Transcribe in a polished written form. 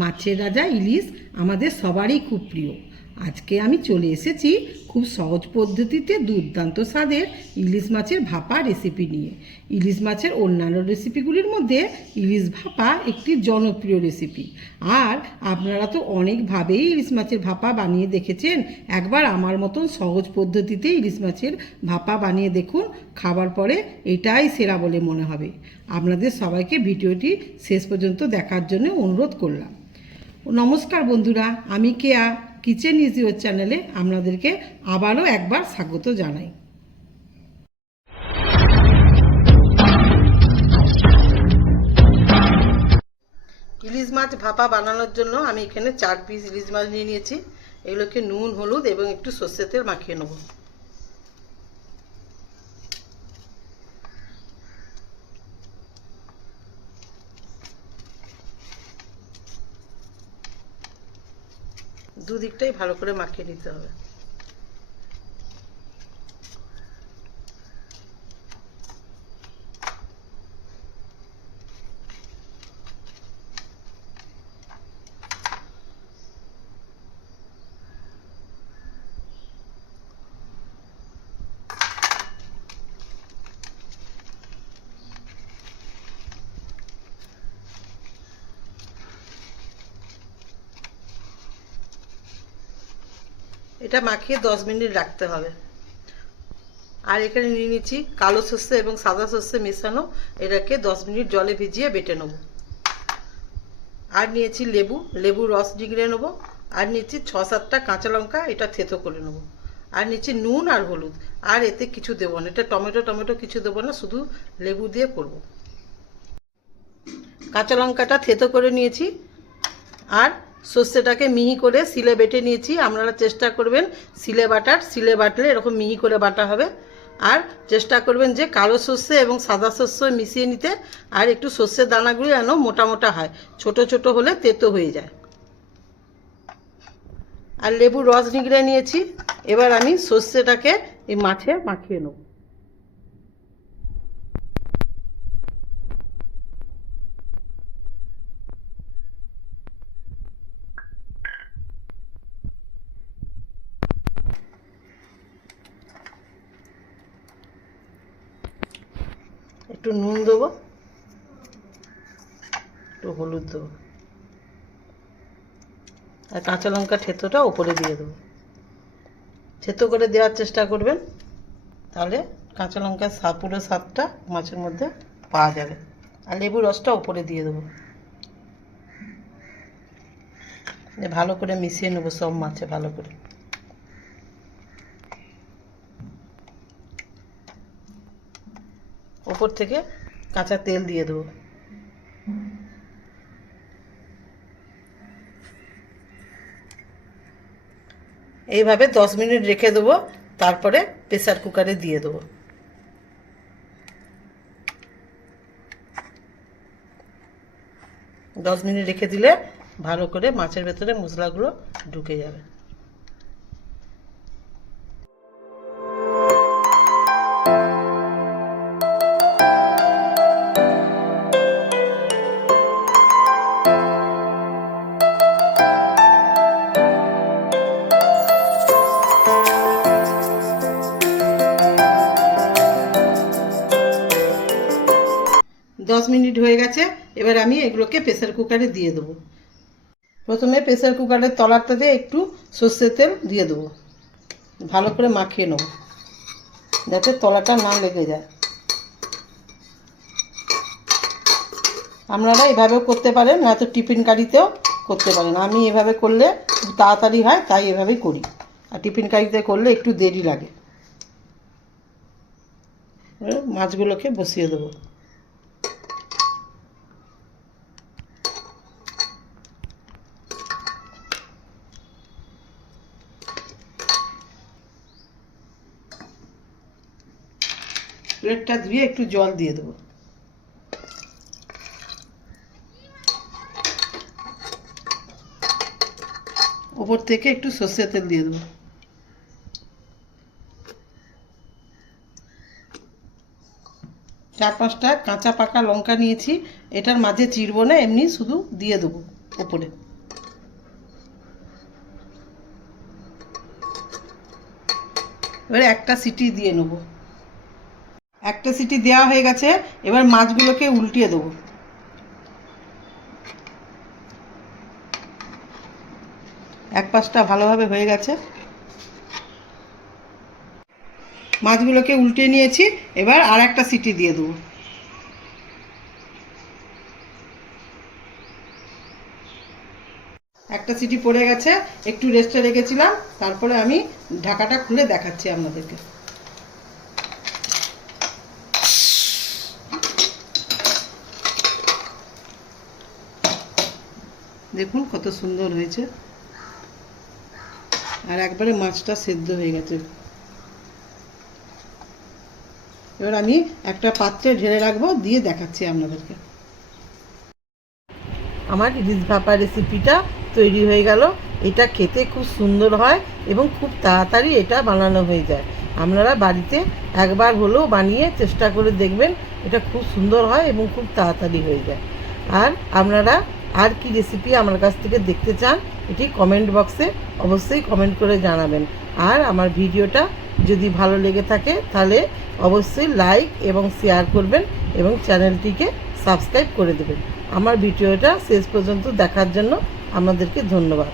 মাছের রাজা ইলিশ আমাদের সবারই খুব প্রিয়। আজকে আমি চলে এসেছি খুব সহজ পদ্ধতিতে দুর্দান্ত স্বাদের ইলিশ মাছের ভাপা রেসিপি নিয়ে। ইলিশ মাছের অন্যান্য রেসিপিগুলির মধ্যে ইলিশ ভাপা একটি জনপ্রিয় রেসিপি। আর আপনারা তো অনেকভাবেই ইলিশ মাছের ভাপা বানিয়ে দেখেছেন। একবার আমার মতন সহজ পদ্ধতিতে ইলিশ মাছের ভাপা বানিয়ে দেখুন, খাবার পরে এটাই সেরা বলে মনে হবে। আপনাদের সবাইকে ভিডিওটি শেষ পর্যন্ত দেখার জন্য অনুরোধ করলাম। নমস্কার বন্ধুরা, আমি কেয়া কিচেন ইজ ইওর চ্যানেলে আপনাদেরকে আবারও একবার স্বাগত জানাই। ইলিশ মাছ ভাপা বানানোর জন্য আমি এখানে 4 পিস ইলিশ মাছ নিয়ে নিয়েছি। এগুলোকে নুন, হলুদ এবং একটু সর্ষের তেল মাখিয়ে নেব। দুদিকটাই ভালো করে মাখিয়ে নিতে হবে। এটা মাখিয়ে 10 মিনিট রাখতে হবে। আর এখানে নিয়ে নিচ্ছি কালো সর্ষে এবং সাদা সর্ষে মেশানো, এটাকে 10 মিনিট জলে ভিজিয়ে বেটে নেব। আর নিয়েছি লেবুর রস নিগড়ে নেব। আর নিচ্ছি 6-7টা কাঁচা লঙ্কা, এটা থেতো করে নেব। আর নিচ্ছি নুন আর হলুদ। আর এতে কিছু দেবো না, এটা টমেটো কিছু দেবো না, শুধু লেবু দিয়ে করব। কাঁচা লঙ্কাটা থেতো করে নিয়েছি আর সর্ষেটাকে মিহি করে শিলে বেটে নিয়েছি। আপনারা চেষ্টা করবেন শিলে বাটলে এরকম মিহি করে বাটা হবে। আর চেষ্টা করবেন যে কালো সর্ষে এবং সাদা সর্ষে মিশিয়ে নিতে। আর একটু সর্ষের দানাগুলো যেন মোটা মোটা হয়, ছোট ছোট হলে তেতো হয়ে যায়। আর লেবুর রস নিগড়ে নিয়েছি। এবার আমি সর্ষেটাকে এই মাছে মাখিয়ে নেব। একটু নুন দেবো, একটু হলুদ দেবো, আর কাঁচা লঙ্কা থেতোটা ওপরে দিয়ে দেবো। থেতো করে দেওয়ার চেষ্টা করবেন, তাহলে কাঁচা লঙ্কার পুরো স্বাদটা মাছের মধ্যে পাওয়া যাবে। আর লেবুর রসটা ওপরে দিয়ে দেবো। ভালো করে মিশিয়ে নেবো সব মাছে ভালো করে। ওপর থেকে কাঁচা তেল দিয়ে দেবো। এইভাবে 10 মিনিট রেখে দেবো, তারপরে প্রেসার কুকারে দিয়ে দেবো। দশ মিনিট রেখে দিলে ভালো করে মাছের ভেতরে মশলাগুলো ঢুকে যাবে। 10 মিনিট হয়ে গেছে। এবার আমি এগুলোকে প্রেসার কুকারে দিয়ে দেবো। প্রথমে প্রেসার কুকারের তলাটাতে একটু সর্ষের তেল দিয়ে দেবো। ভালো করে মাখিয়ে নেব যাতে তলাটা না লেগে যায়। আপনারা এভাবেও করতে পারেন, নয়তো টিফিন কারিতেও করতে পারেন। আমি এভাবে করলে তাড়াতাড়ি হয়, তাই এভাবেই করি। আর টিফিন কারিতে করলে একটু দেরি লাগে। মাছগুলোকে বসিয়ে দেবো। প্লেটটা ধুয়ে একটু জল দিয়ে দেবো। ওপর থেকে একটু সর্ষের তেল দিয়ে দেবো। চার পাঁচটা কাঁচা পাকা লঙ্কা নিয়েছি, এটার মাঝে চিরবো না, এমনি শুধু দিয়ে দেবো ওপরে। এবারে একটা সিটি দিয়ে নেব। একটা সিটি দেওয়া হয়ে গেছে, এবার মাছগুলোকে উল্টিয়ে দেবো। এক পাশটা ভালোভাবে হয়ে গেছে, মাছগুলোকে উল্টে নিয়েছি। এবার আর একটা সিটি দিয়ে দেবো। একটা সিটি পড়ে গেছে, একটু রেস্টে রেখেছিলাম, তারপরে আমি ঢাকাটা খুলে দেখাচ্ছি আপনাদেরকে। দেখুন কত সুন্দর হয়েছে, আর একবারে মাছটা সেদ্ধ হয়ে গেছে। এবার আমি একটা পাত্রে ঢেলে রাখবো, দিয়ে দেখাচ্ছি আপনাদেরকে। আমার ইলিশ ভাপা রেসিপিটা তৈরি হয়ে গেল। এটা খেতে খুব সুন্দর হয় এবং খুব তাড়াতাড়ি এটা বানানো হয়ে যায়। আপনারা বাড়িতে একবার হলেও বানিয়ে চেষ্টা করে দেখবেন, এটা খুব সুন্দর হয় এবং খুব তাড়াতাড়ি হয়ে যায়। আর আপনারা আর কি রেসিপি আমার কাছ থেকে দেখতে চান, এটি কমেন্ট বক্সে অবশ্যই কমেন্ট করে জানাবেন। আর আমার ভিডিওটা যদি ভালো লেগে থাকে তাহলে অবশ্যই লাইক এবং শেয়ার করবেন এবং চ্যানেলটিকে সাবস্ক্রাইব করে দেবেন। আমার ভিডিওটা শেষ পর্যন্ত দেখার জন্য আপনাদেরকে ধন্যবাদ।